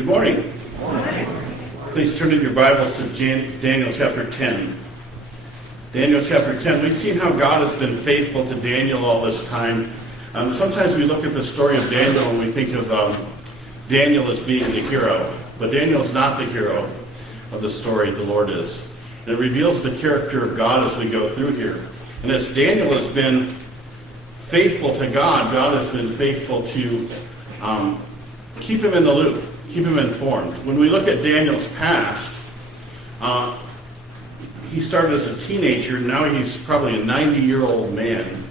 Good morning. Please turn in your Bibles to Daniel chapter 10. Daniel chapter 10. We've seen how God has been faithful to Daniel all this time. Sometimes we look at the story of Daniel and we think of Daniel as being the hero. But Daniel's not the hero of the story, the Lord is. And it reveals the character of God as we go through here. And as Daniel has been faithful to God, God has been faithful to keep him in the loop, keep him informed. When we look at Daniel's past, he started as a teenager, now he's probably a 90-year-old man.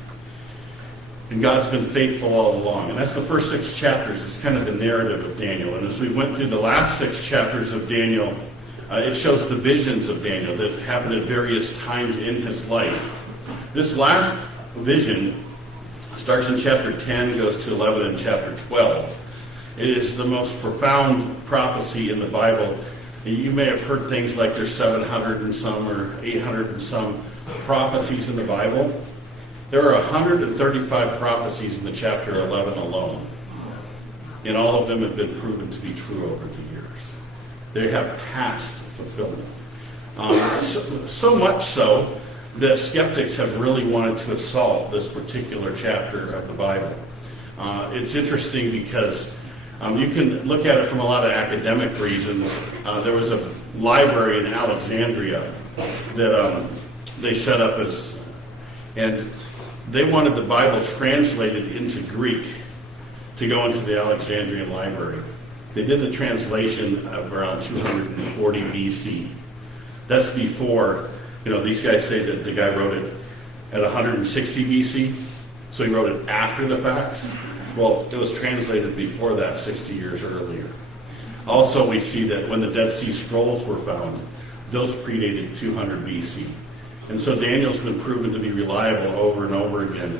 And God's been faithful all along. And that's the first 6 chapters. It's kind of the narrative of Daniel. And as we went through the last 6 chapters of Daniel, it shows the visions of Daniel that happened at various times in his life. This last vision starts in chapter 10, goes to 11 and chapter 12. It is the most profound prophecy in the Bible. And you may have heard things like there's 700 and some or 800 and some prophecies in the Bible. There are 135 prophecies in the chapter 11 alone. And all of them have been proven to be true over the years. They have past fulfillment. So much so that skeptics have really wanted to assault this particular chapter of the Bible. It's interesting because you can look at it from a lot of academic reasons. There was a library in Alexandria that they set up and they wanted the Bible translated into Greek to go into the Alexandrian library. They did the translation of around 240 BC. That's before, these guys say that the guy wrote it at 160 BC, so he wrote it after the fact. Well, it was translated before that, 60 years earlier. Also, we see that when the Dead Sea Scrolls were found, those predated 200 BC. And so Daniel's been proven to be reliable over and over again.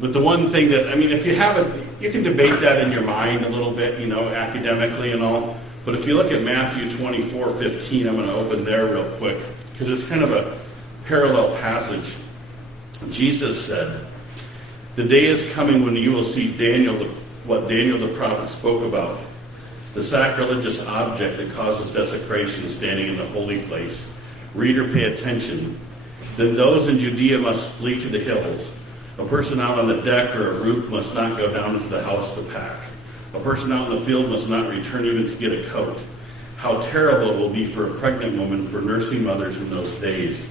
But the one thing that, if you haven't, you can debate that in your mind a little bit, academically and all. But if you look at Matthew 24:15, I'm going to open there real quick, because it's kind of a parallel passage. Jesus said, "The day is coming when you will see what Daniel the prophet spoke about, the sacrilegious object that causes desecration standing in the holy place. Reader, pay attention. Then those in Judea must flee to the hills. A person out on the deck or a roof must not go down into the house to pack. A person out in the field must not return even to get a coat. How terrible it will be for a pregnant woman, for nursing mothers in those days.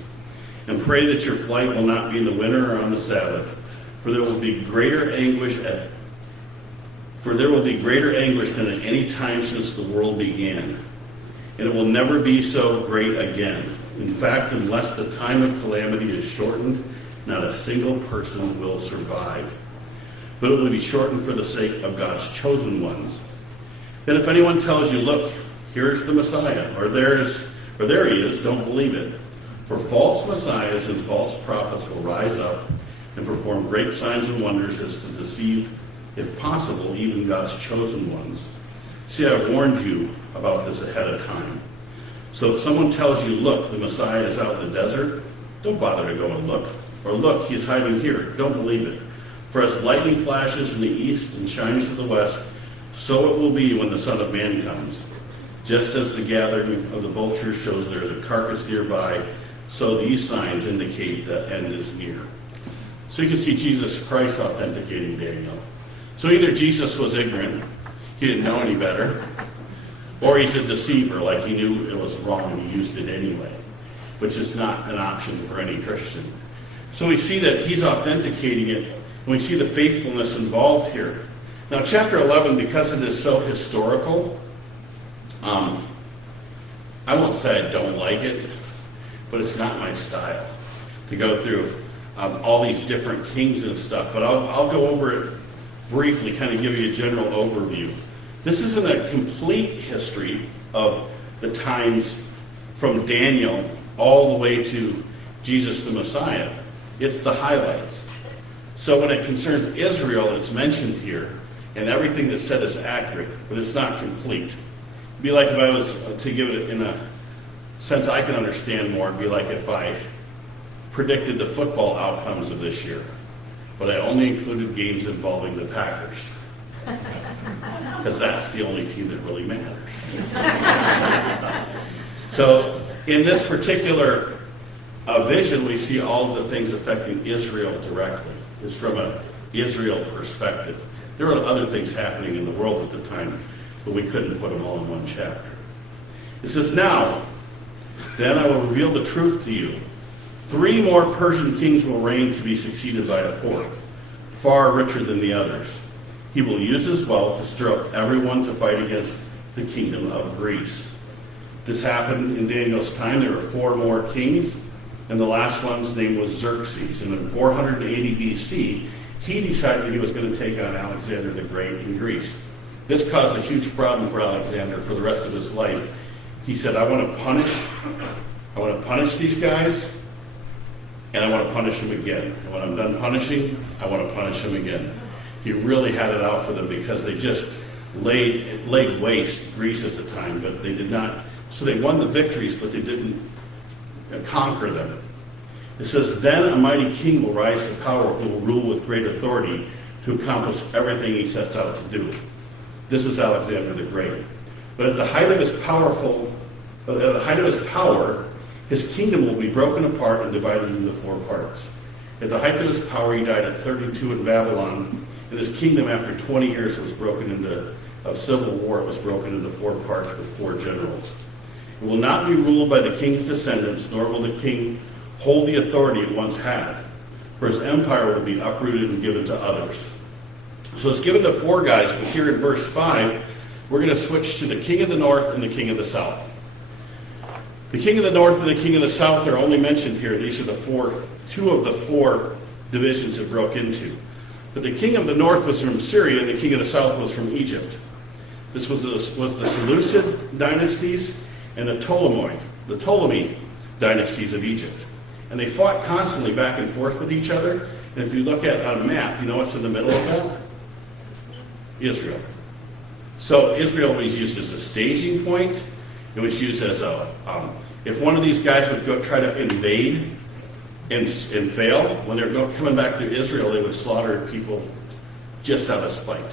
And pray that your flight will not be in the winter or on the Sabbath, for there will be greater anguish than at any time since the world began. And it will never be so great again. In fact, unless the time of calamity is shortened, not a single person will survive. But it will be shortened for the sake of God's chosen ones. Then if anyone tells you, look, here's the Messiah, or there he is, don't believe it. For false messiahs and false prophets will rise up and perform great signs and wonders as to deceive, if possible, even God's chosen ones. See, I warned you about this ahead of time. So if someone tells you, look, the Messiah is out in the desert, don't bother to go and look. Or look, he is hiding here. Don't believe it. For as lightning flashes in the east and shines to the west, so it will be when the Son of Man comes. Just as the gathering of the vultures shows there is a carcass nearby, so these signs indicate the end is near." So you can see Jesus Christ authenticating Daniel. So either Jesus was ignorant, he didn't know any better, or he's a deceiver, like he knew it was wrong and he used it anyway, which is not an option for any Christian. So we see that he's authenticating it, and we see the faithfulness involved here. Now, chapter 11, because it is so historical, I won't say I don't like it, but it's not my style to go through all these different kings and stuff. But I'll go over it briefly, kind of give you a general overview. This isn't a complete history of the times from Daniel all the way to Jesus the Messiah. It's the highlights. So when it concerns Israel, it's mentioned here, and everything that's said is accurate, but it's not complete. It'd be like if I was to give it in a sense I can understand more, it'd be like if I predicted the football outcomes of this year, but I only included games involving the Packers. because that's the only team that really matters. So in this particular vision, we see all of the things affecting Israel directly. It's from an Israel perspective. There were other things happening in the world at the time, but we couldn't put them all in one chapter. It says, now, then I will reveal the truth to you. 3 more Persian kings will reign to be succeeded by a 4th, far richer than the others. He will use his wealth to stir up everyone to fight against the kingdom of Greece. This happened in Daniel's time. There were 4 more kings, and the last one's name was Xerxes. And in 480 BC, he decided he was going to take on Alexander the Great in Greece. This caused a huge problem for Alexander for the rest of his life. He said, I want to punish these guys, and I want to punish them again. And when I'm done punishing, I want to punish them again. He really had it out for them because they just laid waste Greece at the time, but they did not. So they won the victories, but they didn't conquer them. It says, then a mighty king will rise to power who will rule with great authority to accomplish everything he sets out to do. This is Alexander the Great. But at the height of his power, his kingdom will be broken apart and divided into 4 parts. At the height of his power, he died at 32 in Babylon, and his kingdom after 20 years of civil war, it was broken into 4 parts with 4 generals. It will not be ruled by the king's descendants, nor will the king hold the authority it once had, for his empire will be uprooted and given to others. So it's given to 4 guys, but here in verse 5, we're going to switch to the king of the north and the king of the south. The king of the north and the king of the south are only mentioned here. These are 2 of the 4 divisions it broke into. But the king of the north was from Syria, and the king of the south was from Egypt. This was the Seleucid dynasties and the Ptolemy dynasties of Egypt. And they fought constantly back and forth with each other. And if you look at on a map, you know what's in the middle of that? Israel. So Israel was used as a staging point. It was used as if one of these guys would go try to invade and fail, when they were coming back to Israel, they would slaughter people just out of spite.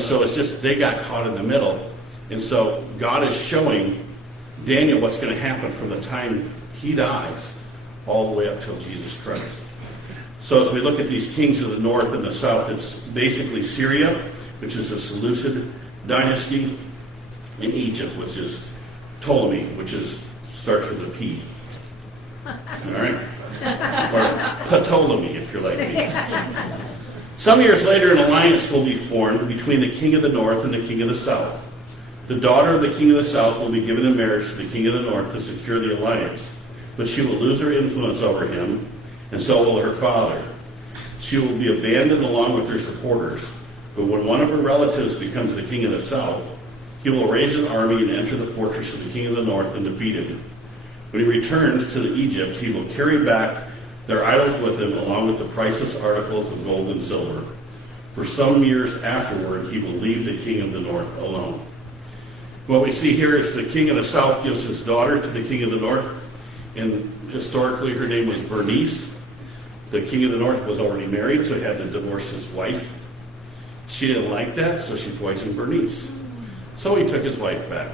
So it's just, they got caught in the middle. And so God is showing Daniel what's going to happen from the time he dies all the way up till Jesus Christ. So as we look at these kings of the north and the south, it's basically Syria, which is the Seleucid dynasty, and Egypt, which is Ptolemy, which starts with a P. All right? Or Ptolemy, if you're like me. Some years later, an alliance will be formed between the king of the north and the king of the south. The daughter of the king of the south will be given in marriage to the king of the north to secure the alliance, but she will lose her influence over him, and so will her father. She will be abandoned along with her supporters, but when one of her relatives becomes the king of the south, he will raise an army and enter the fortress of the king of the north and defeat him. When he returns to Egypt, he will carry back their idols with him, along with the priceless articles of gold and silver. For some years afterward, he will leave the king of the north alone. What we see here is the king of the south gives his daughter to the king of the north, and historically her name was Bernice. The king of the north was already married, so he had to divorce his wife. She didn't like that, so she poisoned Bernice. So he took his wife back,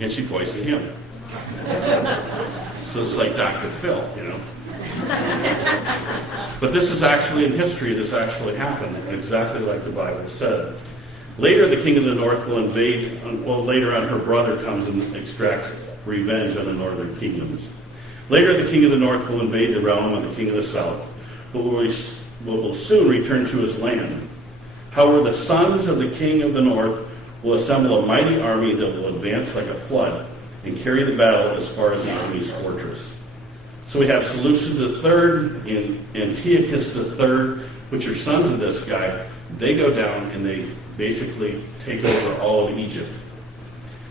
and she poisoned him. So it's like Dr. Phil, But this is actually in history, this actually happened, exactly like the Bible said. Later, the king of the north will invade, later on her brother comes and extracts revenge on the northern kingdoms. Later, the king of the north will invade the realm of the king of the south, but will soon return to his land. However, the sons of the king of the north will assemble a mighty army that will advance like a flood and carry the battle as far as the enemy's fortress. So we have Seleucus III and Antiochus III, which are sons of this guy. They go down and they basically take over all of Egypt.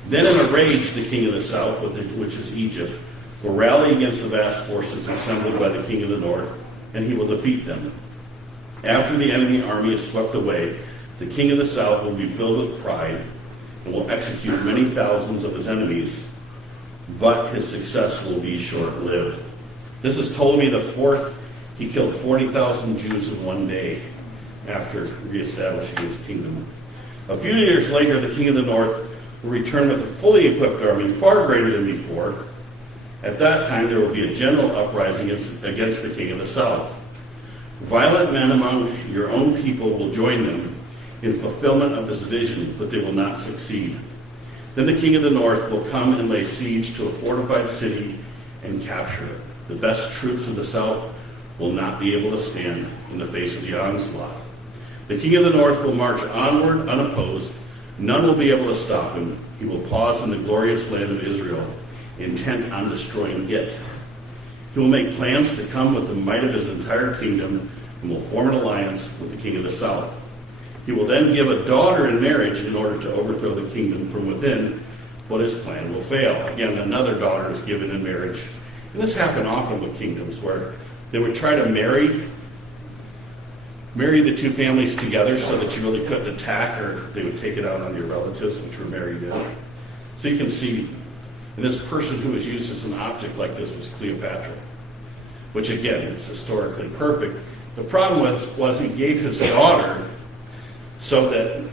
Then in a rage, the king of the south, which is Egypt, will rally against the vast forces assembled by the king of the north, and he will defeat them. After the enemy army is swept away, the king of the south will be filled with pride and will execute many thousands of his enemies, but his success will be short-lived. This is Ptolemy IV. He killed 40,000 Jews in one day after reestablishing his kingdom. A few years later, the king of the north will return with a fully equipped army far greater than before. At that time, there will be a general uprising against the king of the south. Violent men among your own people will join them in fulfillment of this vision, but they will not succeed. Then the king of the north will come and lay siege to a fortified city and capture it. The best troops of the south will not be able to stand in the face of the onslaught. The king of the north will march onward unopposed. None will be able to stop him. He will pause in the glorious land of Israel, intent on destroying it. He will make plans to come with the might of his entire kingdom and will form an alliance with the king of the south. He will then give a daughter in marriage in order to overthrow the kingdom from within, but his plan will fail. Again, another daughter is given in marriage. And this happened often with kingdoms where they would try to marry the two families together so that you really couldn't attack, or they would take it out on your relatives, which were married in. So you can see, and this person who was used as an object like this was Cleopatra, which again, it's historically perfect. The problem was he gave his daughter so that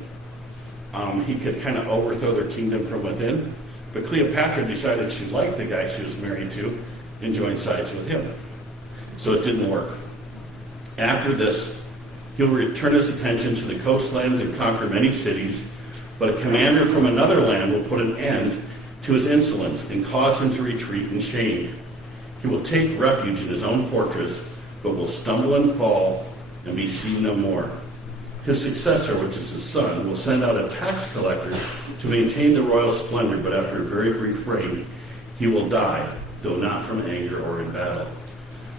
he could kind of overthrow their kingdom from within. But Cleopatra decided she liked the guy she was married to and joined sides with him. So it didn't work. After this, he'll return his attention to the coastlands and conquer many cities, but a commander from another land will put an end to his insolence and cause him to retreat in shame. He will take refuge in his own fortress, but will stumble and fall and be seen no more. His successor, which is his son, will send out a tax collector to maintain the royal splendor, but after a very brief reign, he will die, though not from anger or in battle.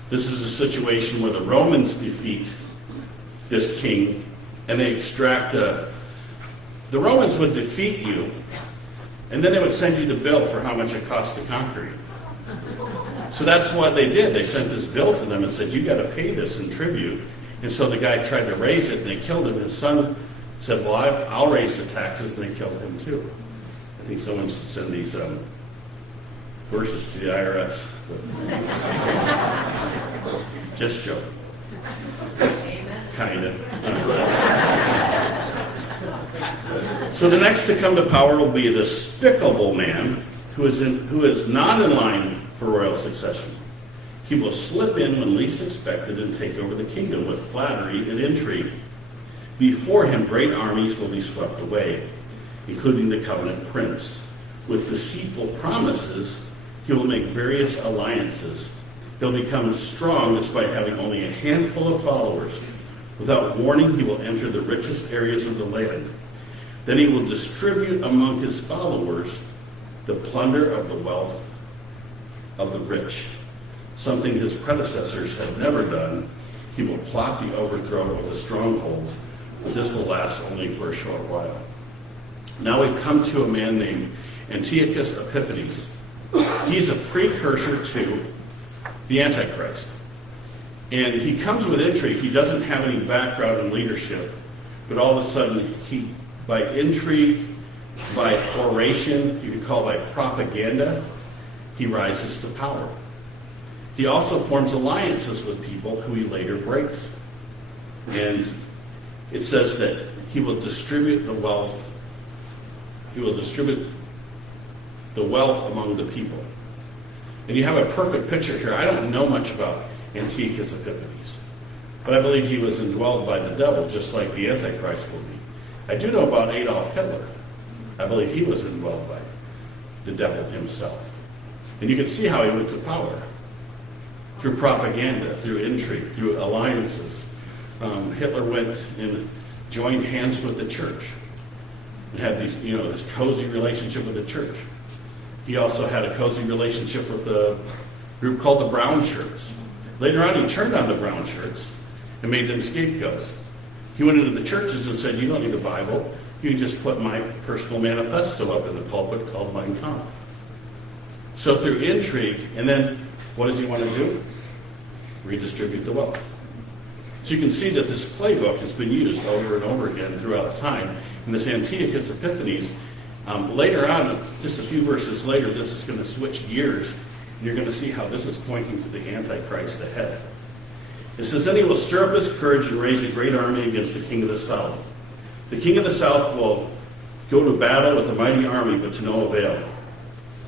This is a situation where the Romans defeat this king, and they extract the Romans would defeat you, and then they would send you the bill for how much it cost to conquer you. So that's what they did. They sent this bill to them and said, you got to pay this in tribute. And so the guy tried to raise it, and they killed him. His son said, well, I'll raise the taxes, and they killed him too. I think someone should send these verses to the IRS. Just joking. Kind of. So the next to come to power will be a despicable man who is not in line for royal succession. He will slip in when least expected and take over the kingdom with flattery and intrigue. Before him, great armies will be swept away, including the covenant prince. With deceitful promises, he will make various alliances. He'll become strong despite having only a handful of followers. Without warning, he will enter the richest areas of the land. Then he will distribute among his followers the plunder of the wealth of the rich, something his predecessors had never done. He will plot the overthrow of the strongholds, but this will last only for a short while. Now we come to a man named Antiochus Epiphanes. He's a precursor to the Antichrist. And he comes with intrigue. He doesn't have any background in leadership, but all of a sudden, by intrigue, by oration, you could call it by propaganda, he rises to power. He also forms alliances with people who he later breaks. And it says that he will distribute the wealth. He will distribute the wealth among the people. And you have a perfect picture here. I don't know much about Antiochus Epiphanes, but I believe he was indwelled by the devil, just like the Antichrist will be. I do know about Adolf Hitler. I believe he was indwelled by the devil himself. And you can see how he went to power. Through propaganda, through intrigue, through alliances. Hitler went and joined hands with the church and had this cozy relationship with the church. He also had a cozy relationship with a group called the Brown Shirts. Later on, he turned on the Brown Shirts and made them scapegoats. He went into the churches and said, you don't need a Bible. You just put my personal manifesto up in the pulpit called Mein Kampf. So through intrigue, and then what does he want to do? Redistribute the wealth. So you can see that this playbook has been used over and over again throughout time. And this Antiochus Epiphanes, later on, just a few verses later, this is going to switch gears. And you're going to see how this is pointing to the Antichrist ahead. It says, then he will stir up his courage and raise a great army against the king of the south. The king of the south will go to battle with a mighty army, but to no avail.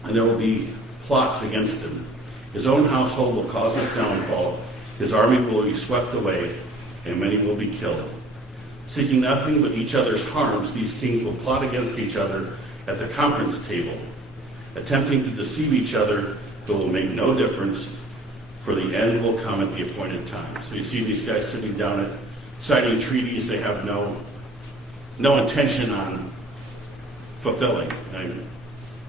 And there will be plots against him. His own household will cause his downfall. His army will be swept away, and many will be killed. Seeking nothing but each other's harms, these kings will plot against each other at the conference table, attempting to deceive each other, but will make no difference, for the end will come at the appointed time. So you see these guys sitting down at signing treaties they have no intention on fulfilling.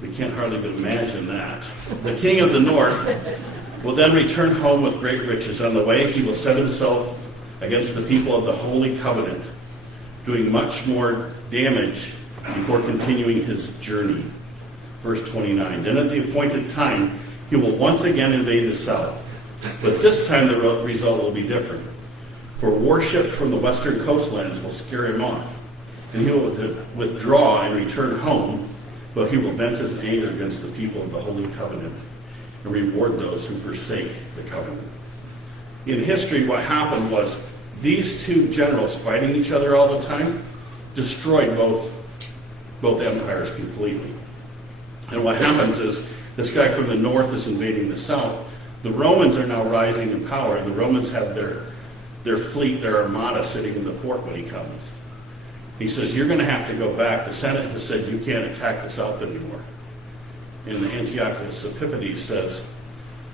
We can't hardly imagine that. The king of the north will then return home with great riches. On the way, he will set himself against the people of the Holy Covenant, doing much more damage before continuing his journey. Verse 29. Then at the appointed time, he will once again invade the south. But this time the result will be different. For warships from the western coastlands will scare him off. And he will withdraw and return home, but he will vent his anger against the people of the Holy Covenant and reward those who forsake the covenant. In history, what happened was these two generals fighting each other all the time destroyed both empires completely. And what happens is this guy from the north is invading the south. The Romans are now rising in power, and the Romans have their fleet, their armada sitting in the port when he comes. He says, you're going to have to go back. The Senate has said you can't attack the south anymore. And the Antiochus Epiphanes says,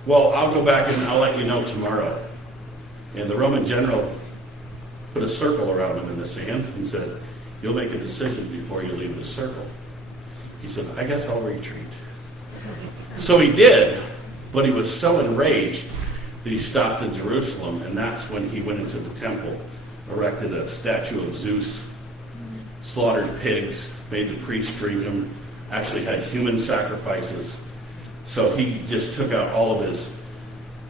well, I'll go back and I'll let you know tomorrow. And the Roman general put a circle around him in the sand and said, you'll make a decision before you leave the circle. He said, I guess I'll retreat. So he did, but he was so enraged that he stopped in Jerusalem, and that's when he went into the temple, erected a statue of Zeus, slaughtered pigs, made the priests drink them, actually had human sacrifices. So he just took out all of his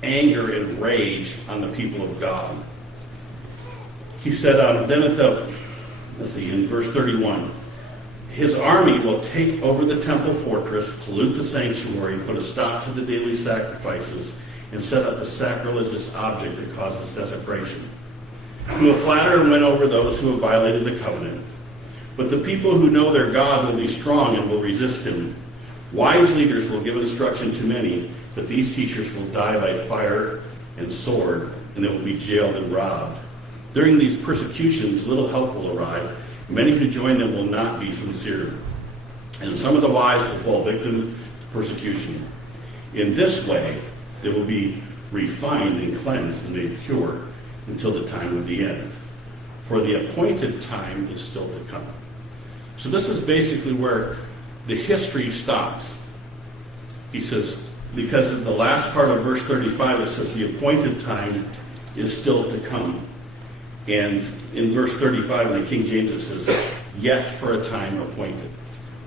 anger and rage on the people of God. He said, then in verse 31, his army will take over the temple fortress, pollute the sanctuary, put a stop to the daily sacrifices, and set up the sacrilegious object that causes desecration. He will flatter and win over those who have violated the covenant. But the people who know their God will be strong and will resist him. Wise leaders will give instruction to many, but these teachers will die by fire and sword, and they will be jailed and robbed. During these persecutions, little help will arrive. Many who join them will not be sincere, and some of the wise will fall victim to persecution. In this way, they will be refined and cleansed and made pure until the time of the end. For the appointed time is still to come. So this is basically where the history stops. He says, because of the last part of verse 35, it says the appointed time is still to come. And in verse 35 in the King James it says, yet for a time appointed.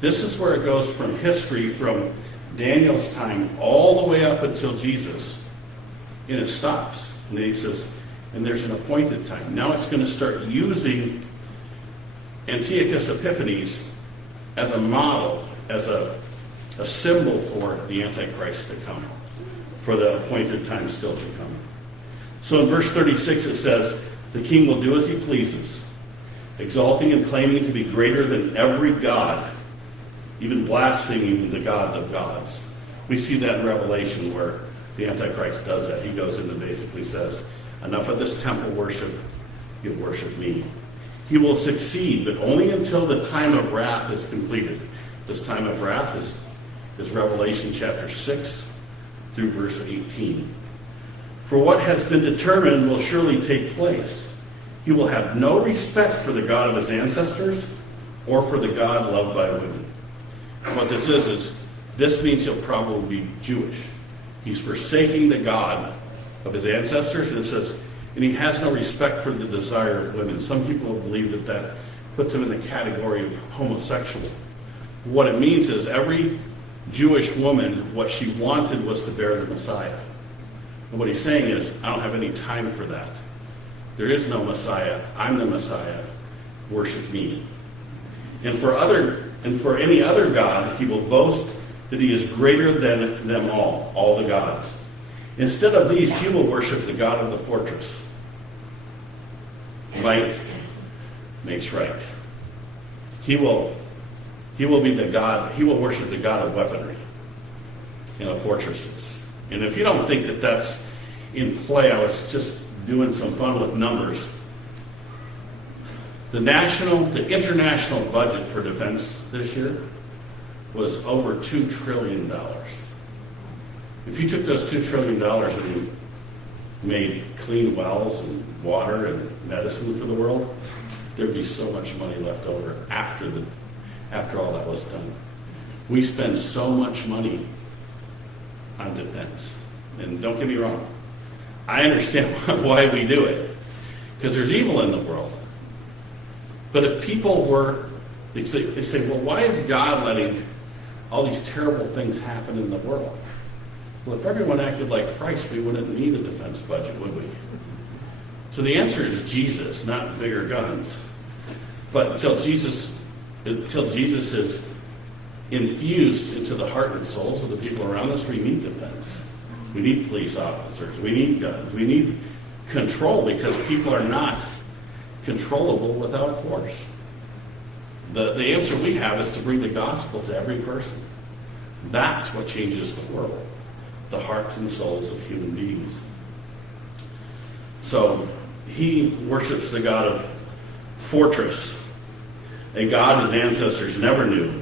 This is where it goes from history, from Daniel's time all the way up until Jesus. And it stops. And then he says, and there's an appointed time. Now it's going to start using Antiochus Epiphanes as a model, as a symbol for the Antichrist to come, for the appointed time still to come. So in verse 36 it says, the king will do as he pleases, exalting and claiming to be greater than every god, even blaspheming the gods of gods. We see that in Revelation where the Antichrist does that. He goes in and basically says, enough of this temple worship, you worship me. He will succeed, but only until the time of wrath is completed. This time of wrath is Revelation chapter 6 through verse 18. For what has been determined will surely take place. He will have no respect for the God of his ancestors or for the God loved by women. And what this is this means he'll probably be Jewish. He's forsaking the God of his ancestors, and it says, and he has no respect for the desire of women. Some people believe that puts him in the category of homosexual. What it means is every Jewish woman, what she wanted was to bear the Messiah. And what he's saying is, I don't have any time for that. There is no Messiah. I'm the Messiah. Worship me. And for any other god, he will boast that he is greater than them all the gods. Instead of these, he will worship the God of the fortress. Might makes right. He will be the God, he will worship the God of weaponry in the fortresses. And if you don't think that that's in play, I was just doing some fun with numbers. The international budget for defense this year was over $2 trillion. If you took those $2 trillion and you made clean wells and water and medicine for the world, there'd be so much money left over after all that was done. We spend so much money on defense. And don't get me wrong, I understand why we do it, because there's evil in the world. But if people they say, well, why is God letting all these terrible things happen in the world? Well, if everyone acted like Christ, we wouldn't need a defense budget, would we? So the answer is Jesus, not bigger guns. But until Jesus is infused into the heart and souls of the people around us, we need defense. We need police officers. We need guns. We need control, because people are not controllable without force. The answer we have is to bring the gospel to every person. That's what changes the world, the hearts and souls of human beings. So he worships the God of fortress, a God his ancestors never knew,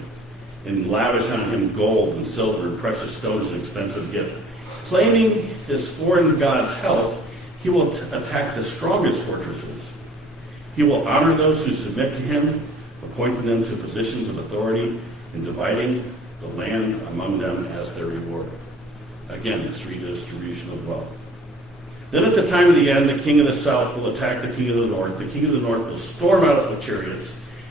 and lavish on him gold and silver and precious stones and expensive gifts. Claiming his foreign god's help, he will attack the strongest fortresses. He will honor those who submit to him, appointing them to positions of authority and dividing the land among them as their reward. Again, this redistribution of wealth. Then at the time of the end, the king of the south will attack the king of the north. The king of the north will storm out with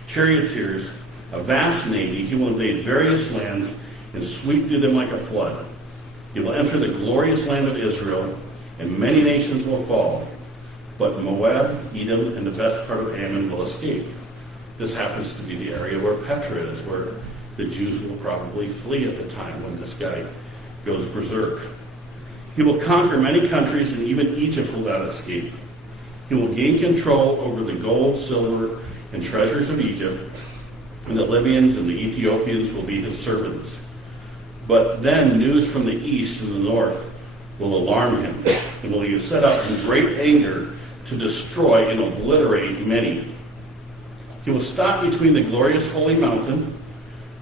charioteers, a vast navy. He will invade various lands and sweep through them like a flood. He will enter the glorious land of Israel, and many nations will fall. But Moab, Edom, and the best part of Ammon will escape. This happens to be the area where Petra is, where the Jews will probably flee at the time when this guy goes berserk. He will conquer many countries, and even Egypt will not escape. He will gain control over the gold, silver, and treasures of Egypt, and the Libyans and the Ethiopians will be his servants. But then news from the east and the north will alarm him, and will be set up in great anger to destroy and obliterate many. He will stop between the glorious holy mountain,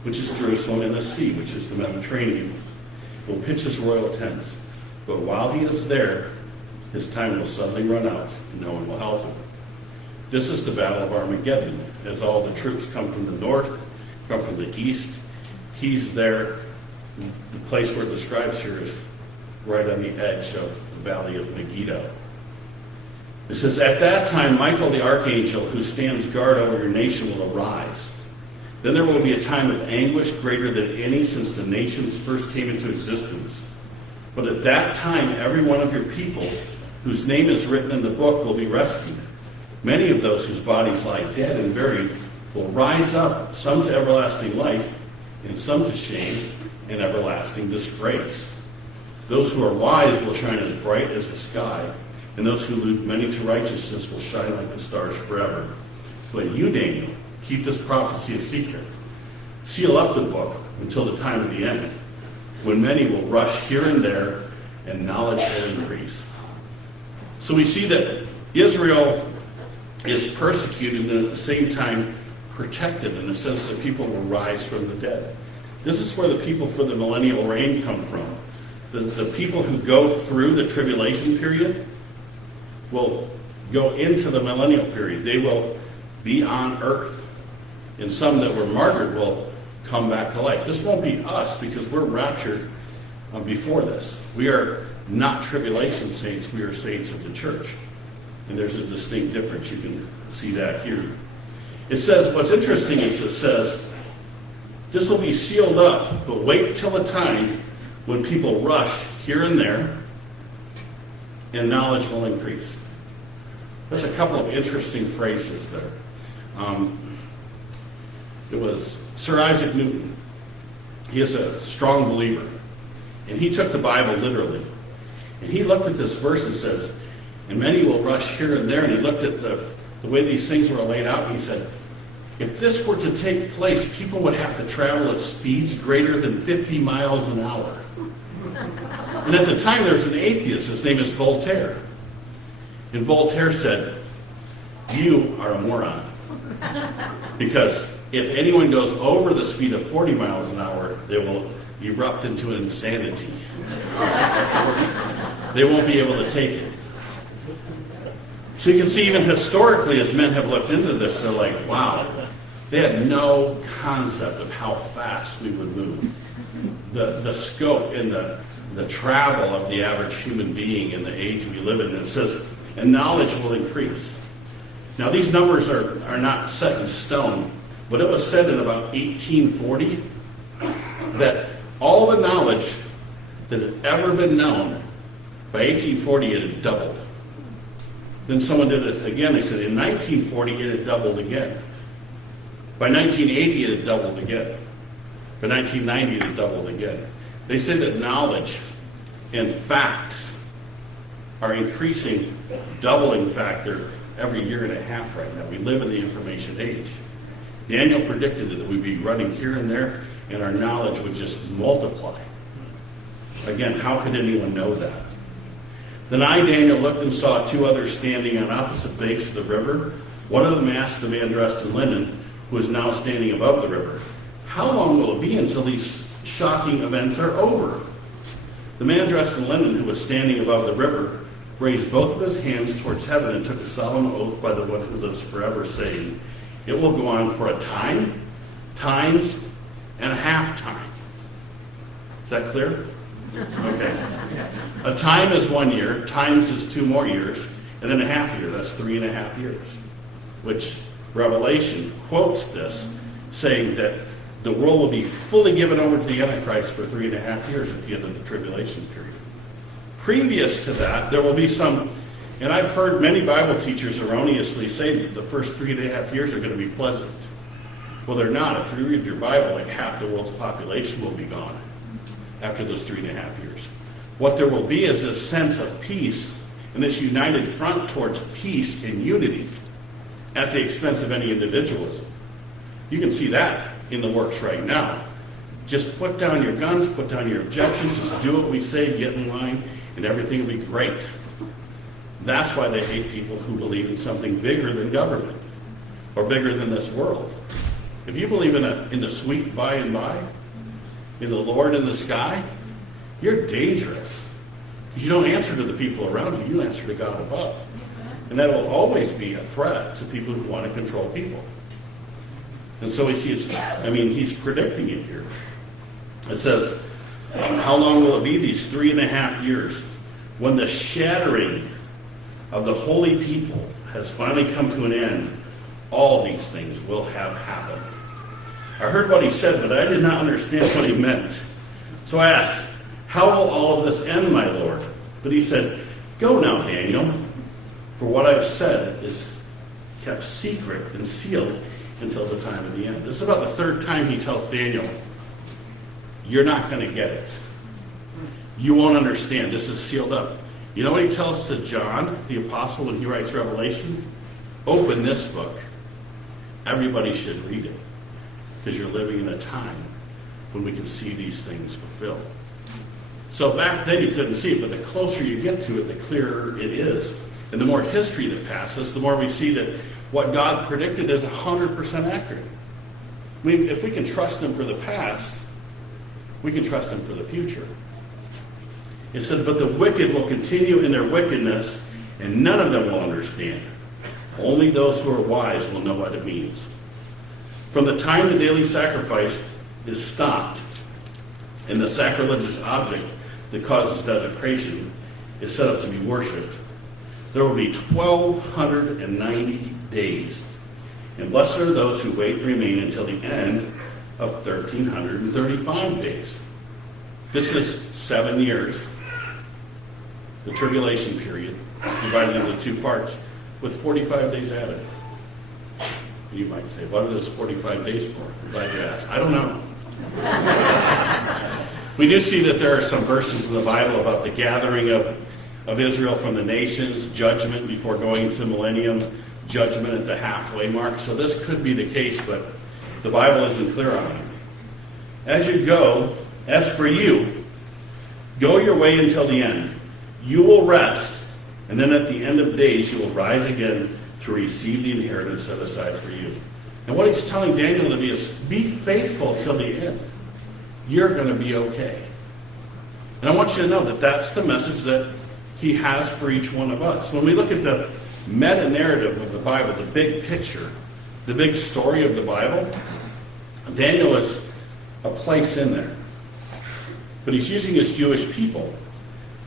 which is Jerusalem, and the sea, which is the Mediterranean. He will pitch his royal tents. But while he is there, his time will suddenly run out, and no one will help him. This is the battle of Armageddon. As all the troops come from the north, come from the east, he's there. The place where it describes here is right on the edge of the valley of Megiddo. It says, at that time, Michael the archangel, who stands guard over your nation, will arise. Then there will be a time of anguish greater than any since the nations first came into existence. But at that time, every one of your people whose name is written in the book will be rescued. Many of those whose bodies lie dead and buried will rise up, some to everlasting life, and some to shame and everlasting disgrace. Those who are wise will shine as bright as the sky, and those who lead many to righteousness will shine like the stars forever. But you, Daniel, keep this prophecy a secret. Seal up the book until the time of the end, when many will rush here and there, and knowledge will increase. So we see that Israel is persecuted and at the same time protected in the sense that people will rise from the dead. This is where the people for the millennial reign come from. The people who go through the tribulation period will go into the millennial period. They will be on earth. And some that were martyred will come back to life. This won't be us because we're raptured before this. We are not tribulation saints. We are saints of the church. And there's a distinct difference. You can see that here. It says, what's interesting is it says, this will be sealed up, but wait till a time when people rush here and there, and knowledge will increase. There's a couple of interesting phrases there. It was Sir Isaac Newton. He is a strong believer, and he took the Bible literally. And he looked at this verse and says, and many will rush here and there, and he looked at the way these things were laid out, and he said, If this were to take place, people would have to travel at speeds greater than 50 miles an hour. And at the time, there was an atheist. His name is Voltaire. And Voltaire said, you are a moron. Because if anyone goes over the speed of 40 miles an hour, they will erupt into insanity. They won't be able to take it. So you can see, even historically, as men have looked into this, they're like, wow, they had no concept of how fast we would move. The scope and the travel of the average human being in the age we live in. It says, and knowledge will increase. Now, these numbers are not set in stone, but it was said in about 1840 that all the knowledge that had ever been known, by 1840 it had doubled. Then someone did it again. They said in 1940 it had doubled again. By 1980 it had doubled again. By 1990 it had doubled again. They said that knowledge and facts are increasing, doubling factor every year and a half right now. We live in the information age. Daniel predicted that we'd be running here and there, and our knowledge would just multiply. Again, how could anyone know that? Then I, Daniel, looked and saw two others standing on opposite banks of the river. One of them asked the man dressed in linen, who is now standing above the river, how long will it be until these shocking events are over? The man dressed in linen, who was standing above the river, raised both of his hands towards heaven and took a solemn oath by the one who lives forever, saying, it will go on for a time, times, and a half time. Is that clear? Okay. A time is 1 year, times is 2 more years, and then a half year, that's 3.5 years. Which Revelation quotes this, saying that the world will be fully given over to the Antichrist for 3.5 years at the end of the tribulation period. Previous to that, there will be some, and I've heard many Bible teachers erroneously say that the first 3.5 years are going to be pleasant. Well, they're not. If you read your Bible, like half the world's population will be gone after those 3.5 years. What there will be is this sense of peace and this united front towards peace and unity at the expense of any individualism. You can see that in the works right now. Just put down your guns, put down your objections, just do what we say, get in line, and everything will be great. That's why they hate people who believe in something bigger than government or bigger than this world. If you believe in the sweet by and by, in the Lord in the sky, you're dangerous. You don't answer to the people around you, you answer to God above. And that will always be a threat to people who want to control people. And so we see, he's predicting it here. It says, how long will it be? These 3.5 years. When the shattering of the holy people has finally come to an end, all these things will have happened. I heard what he said, but I did not understand what he meant. So I asked, how will all of this end, my Lord? But he said, go now, Daniel, for what I've said is kept secret and sealed until the time of the end. This is about the third time he tells Daniel, you're not going to get it. You won't understand. This is sealed up. You know what he tells to John, the apostle, when he writes Revelation? Open this book. Everybody should read it, because you're living in a time when we can see these things fulfilled. So back then you couldn't see it, but the closer you get to it, the clearer it is. And the more history that passes, the more we see that what God predicted is 100% accurate. I mean, if we can trust him for the past, we can trust him for the future. It said, but the wicked will continue in their wickedness, and none of them will understand. Only those who are wise will know what it means. From the time the daily sacrifice is stopped, and the sacrilegious object that causes desecration is set up to be worshipped, there will be 1,290 days. And blessed are those who wait and remain until the end of 1,335 days. This is 7 years, the tribulation period, divided into 2 parts, with 45 days added. You might say, what are those 45 days for? I'm glad you asked. I don't know. We do see that there are some verses in the Bible about the gathering of Israel from the nations, judgment before going to the millennium, judgment at the halfway mark. So this could be the case, but the Bible isn't clear on it. As you go, as for you, go your way until the end. You will rest, and then at the end of days you will rise again to receive the inheritance set aside for you. And what he's telling Daniel to be is, be faithful till the end. You're going to be okay. And I want you to know that that's the message that he has for each one of us. When we look at the meta-narrative of the Bible, the big picture, the big story of the Bible, Daniel is a place in there. But he's using his Jewish people.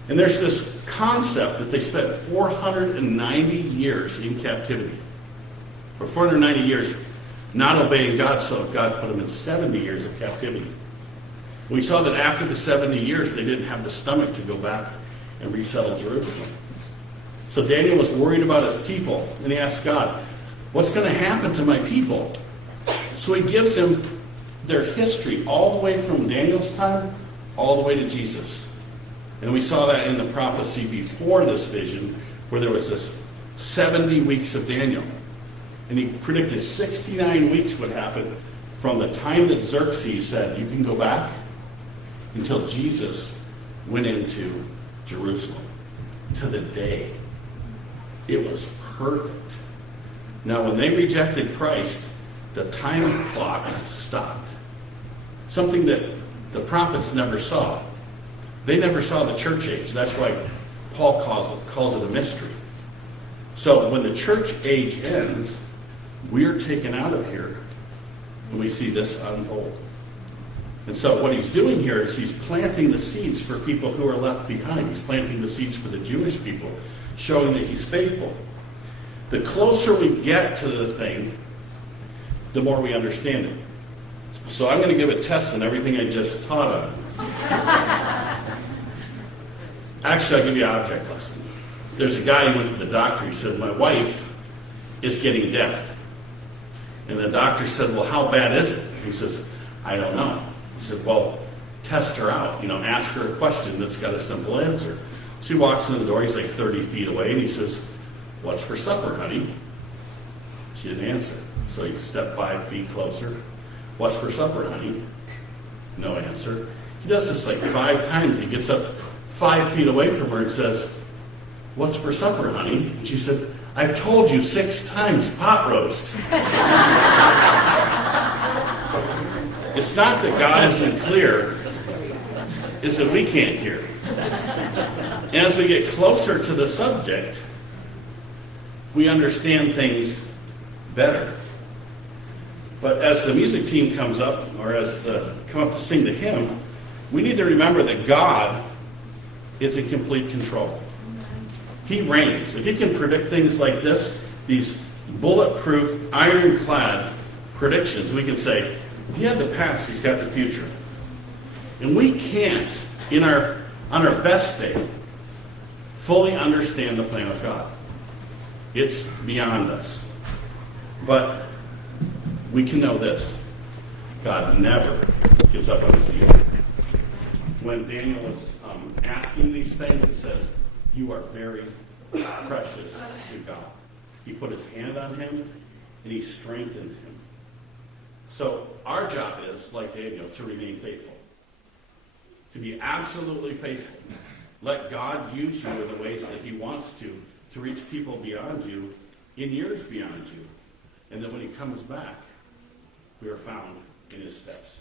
And there's this concept that they spent 490 years in captivity. For 490 years not obeying God, so God put them in 70 years of captivity. We saw that after the 70 years, they didn't have the stomach to go back and resettle Jerusalem. So Daniel was worried about his people, and he asked God, what's going to happen to my people? So he gives him their history all the way from Daniel's time all the way to Jesus. And we saw that in the prophecy before this vision, where there was this 70 weeks of Daniel. And he predicted 69 weeks would happen from the time that Xerxes said, you can go back, until Jesus went into Jerusalem. To the day. It was perfect. Now, when they rejected Christ, the time clock stopped. Something that the prophets never saw. They never saw the church age. That's why Paul calls it a mystery. So when the church age ends, we're taken out of here and we see this unfold. And so what he's doing here is he's planting the seeds for people who are left behind. He's planting the seeds for the Jewish people, showing that he's faithful. The closer we get to the thing, the more we understand it. So I'm going to give a test on everything I just taught on. Actually, I'll give you an object lesson. There's a guy who went to the doctor. He said, my wife is getting deaf. And the doctor said, well, how bad is it? He says, I don't know. He said, well, test her out. Ask her a question that's got a simple answer. So he walks in the door. He's like 30 feet away. And he says, what's for supper, honey? She didn't answer. So he stepped 5 feet closer. What's for supper, honey? No answer. He does this like 5 times. He gets up 5 feet away from her and says, what's for supper, honey? And she said, I've told you 6 times, pot roast. It's not that God isn't clear, it's that we can't hear. And as we get closer to the subject, we understand things better. But as the music team comes up, or as they come up to sing the hymn, we need to remember that God is in complete control. He reigns. If he can predict things like this, these bulletproof, ironclad predictions, we can say, if he had the past, he's got the future. And we can't, on our best day, fully understand the plan of God. It's beyond us. But we can know this. God never gives up on his people. When Daniel was asking these things, it says, you are very precious to God. He put his hand on him, and he strengthened him. So our job is, like Daniel, to remain faithful. To be absolutely faithful. Let God use you in the ways that he wants to reach people beyond you, in years beyond you. And then when he comes back, we are found in his steps.